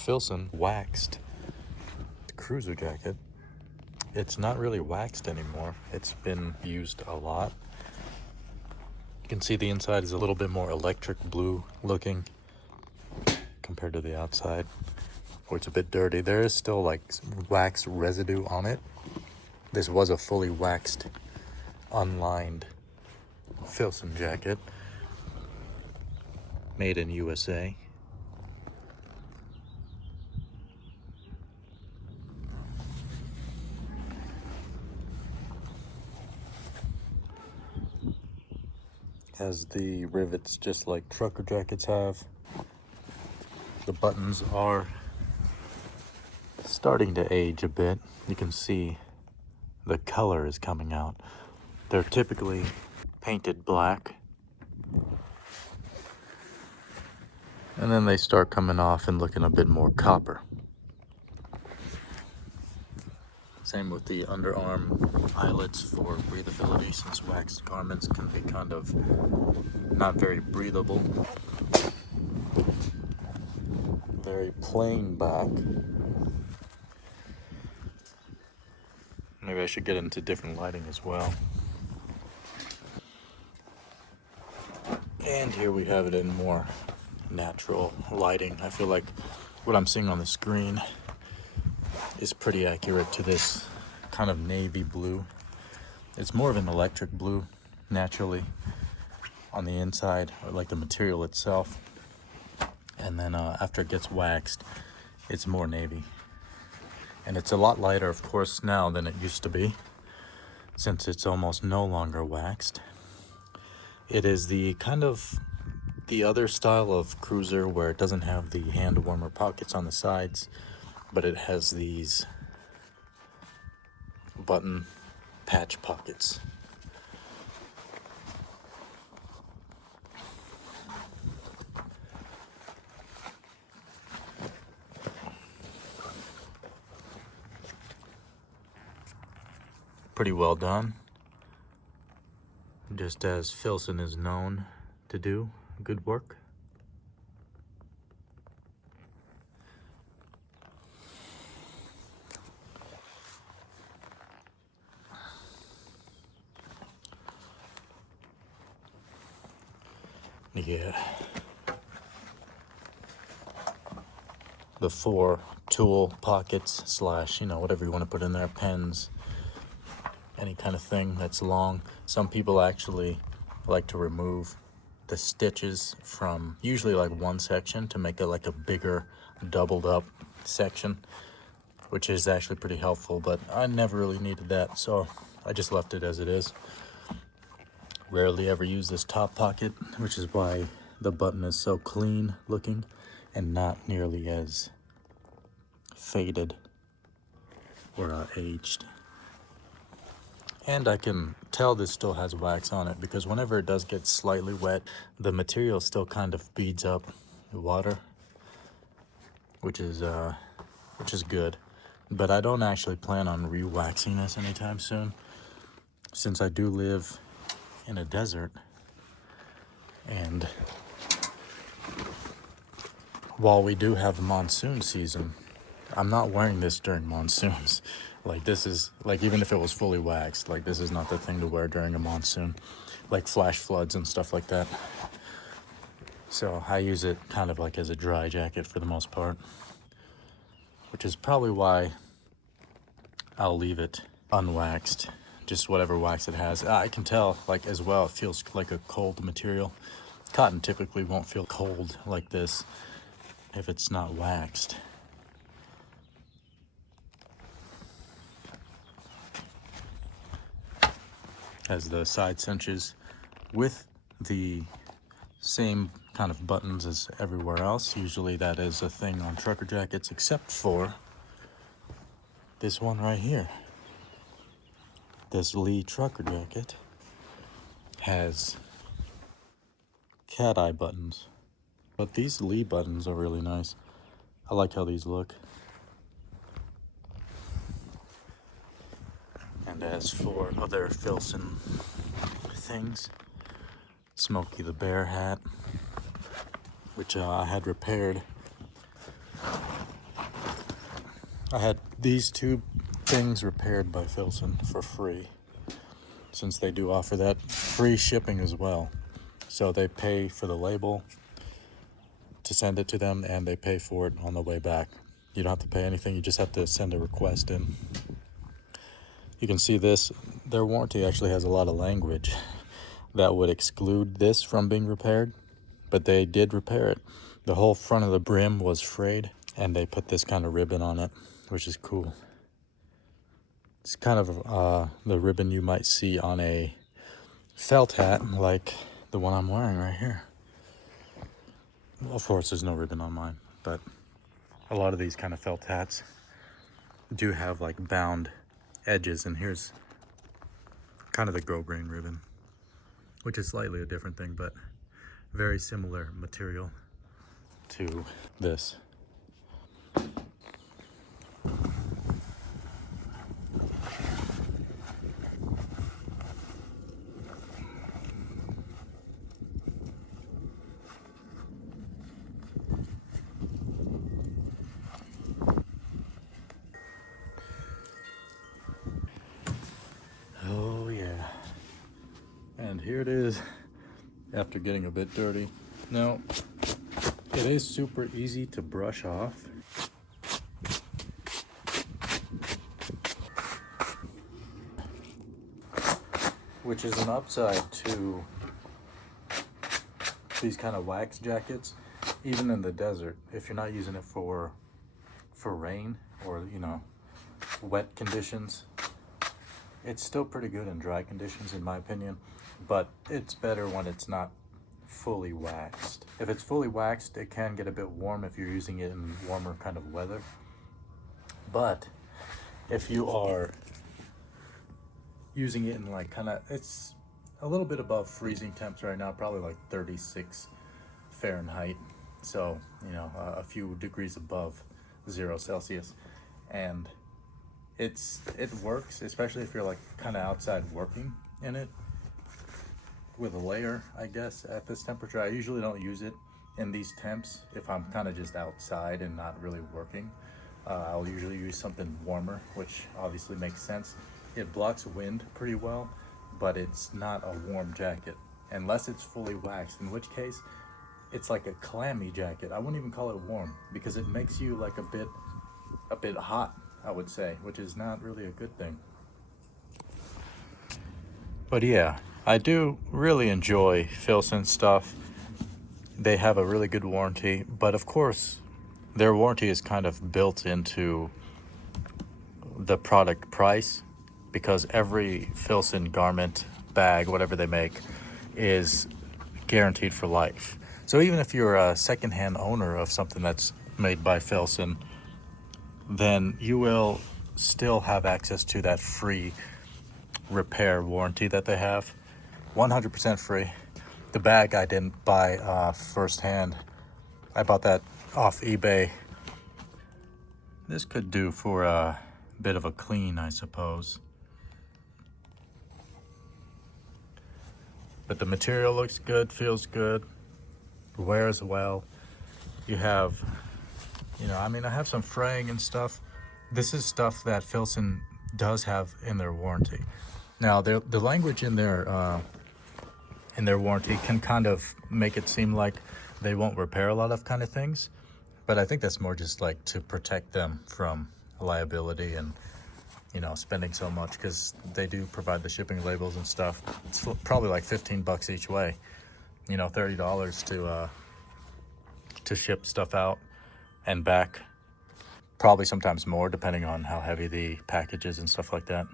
Filson waxed cruiser jacket. It's not really waxed anymore. It's been used a lot. You can see the inside is a little bit more electric blue looking compared to the outside, where it's a bit dirty. There is still like wax residue on it. This was a fully waxed, unlined Filson jacket, made in USA. Has the rivets just like trucker jackets have. The buttons are starting to age a bit. You can see the color is coming out. They're typically painted black, and then they start coming off and looking a bit more copper. Same with the underarm eyelets for breathability, since waxed garments can be kind of not very breathable. Very plain back. Maybe I should get into different lighting as well. And here we have it in more natural lighting. I feel like what I'm seeing on the screen is pretty accurate to this kind of navy blue. It's more of an electric blue naturally on the inside, or like the material itself. And then after it gets waxed, it's more navy. And it's a lot lighter, of course, now than it used to be, since it's almost no longer waxed. It is the kind of the other style of cruiser where it doesn't have the hand warmer pockets on the sides, but it has these button patch pockets. Pretty well done, just as Filson is known to do good work. Yeah. The 4 tool pockets slash, whatever you want to put in there, pens, any kind of thing that's long. Some people actually like to remove the stitches from usually like one section to make it like a bigger doubled up section, which is actually pretty helpful, but I never really needed that, so I just left it as it is. Rarely ever use this top pocket, which is why the button is so clean looking and not nearly as faded or aged. And I can tell this still has wax on it, because whenever it does get slightly wet, the material still kind of beads up the water, which is good. But I don't actually plan on re-waxing this anytime soon, since I do live in a desert, and while we do have monsoon season, I'm not wearing this during monsoons. Like, this is, like, even if it was fully waxed, like, this is not the thing to wear during a monsoon, like flash floods and stuff like that. So I use it kind of like as a dry jacket for the most part, which is probably why I'll leave it unwaxed, just whatever wax it has. I can tell, like, as well, it feels like a cold material. Cotton typically won't feel cold like this if it's not waxed. Has the side cinches with the same kind of buttons as everywhere else. Usually that is a thing on trucker jackets, except for this one right here. This Lee trucker jacket has cat eye buttons, but these Lee buttons are really nice. I like how these look. And as for other Filson things, Smokey the Bear hat, which I had repaired I had these two things repaired by Filson for free, since they do offer that free shipping as well. So they pay for the label to send it to them, and they pay for it on the way back. You don't have to pay anything, you just have to send a request in. You can see this, their warranty actually has a lot of language that would exclude this from being repaired, but they did repair it. The whole front of the brim was frayed, and they put this kind of ribbon on it, which is cool. It's kind of the ribbon you might see on a felt hat, like the one I'm wearing right here. Well, of course, there's no ribbon on mine, but a lot of these kind of felt hats do have like bound edges, and here's kind of the Go Grain ribbon, which is slightly a different thing, but very similar material to this. Oh yeah. And here it is after getting a bit dirty. Now, it is super easy to brush off. Which is an upside to these kind of wax jackets, even in the desert. If you're not using it for rain or, you know, wet conditions, it's still pretty good in dry conditions in my opinion, but it's better when it's not fully waxed. If it's fully waxed, it can get a bit warm if you're using it in warmer kind of weather. But if you are using it in like kind of, it's a little bit above freezing temps right now, probably like 36 Fahrenheit. So, you know, a few degrees above 0 Celsius. And it works, especially if you're like kind of outside working in it with a layer, I guess, at this temperature. I usually don't use it in these temps if I'm kind of just outside and not really working. I'll usually use something warmer, which obviously makes sense. It blocks wind pretty well, but it's not a warm jacket unless it's fully waxed, in which case it's like a clammy jacket. I wouldn't even call it warm because it makes you like a bit hot, I would say, which is not really a good thing. But yeah, I do really enjoy Filson stuff. They have a really good warranty, but of course their warranty is kind of built into the product price, because every Filson garment, bag, whatever they make, is guaranteed for life. So even if you're a secondhand owner of something that's made by Filson, then you will still have access to that free repair warranty that they have. 100% free. The bag I didn't buy firsthand. I bought that off eBay. This could do for a bit of a clean, I suppose. But the material looks good, feels good, wears well. You have, you know, I mean, I have some fraying and stuff. This is stuff that Filson does have in their warranty. Now, the language in their warranty can kind of make it seem like they won't repair a lot of kind of things, but I think that's more just like to protect them from liability and, you know, spending so much, because they do provide the shipping labels and stuff. It's probably like 15 bucks each way, you know, $30 to ship stuff out and back. Probably sometimes more depending on how heavy the package is and stuff like that.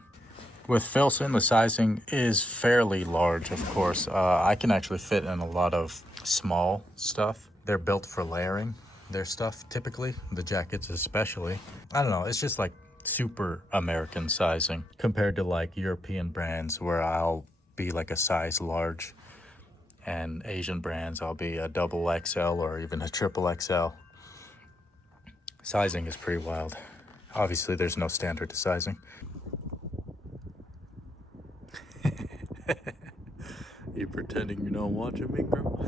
With Filson, the sizing is fairly large, of course. I can actually fit in a lot of small stuff. They're built for layering their stuff typically, the jackets especially. I don't know, it's just like super American sizing compared to like European brands where I'll be like a size large, and Asian brands I'll be a double XL or even a triple XL. Sizing is pretty wild. Obviously there's no standard to sizing. You pretending you're not watching me, girl?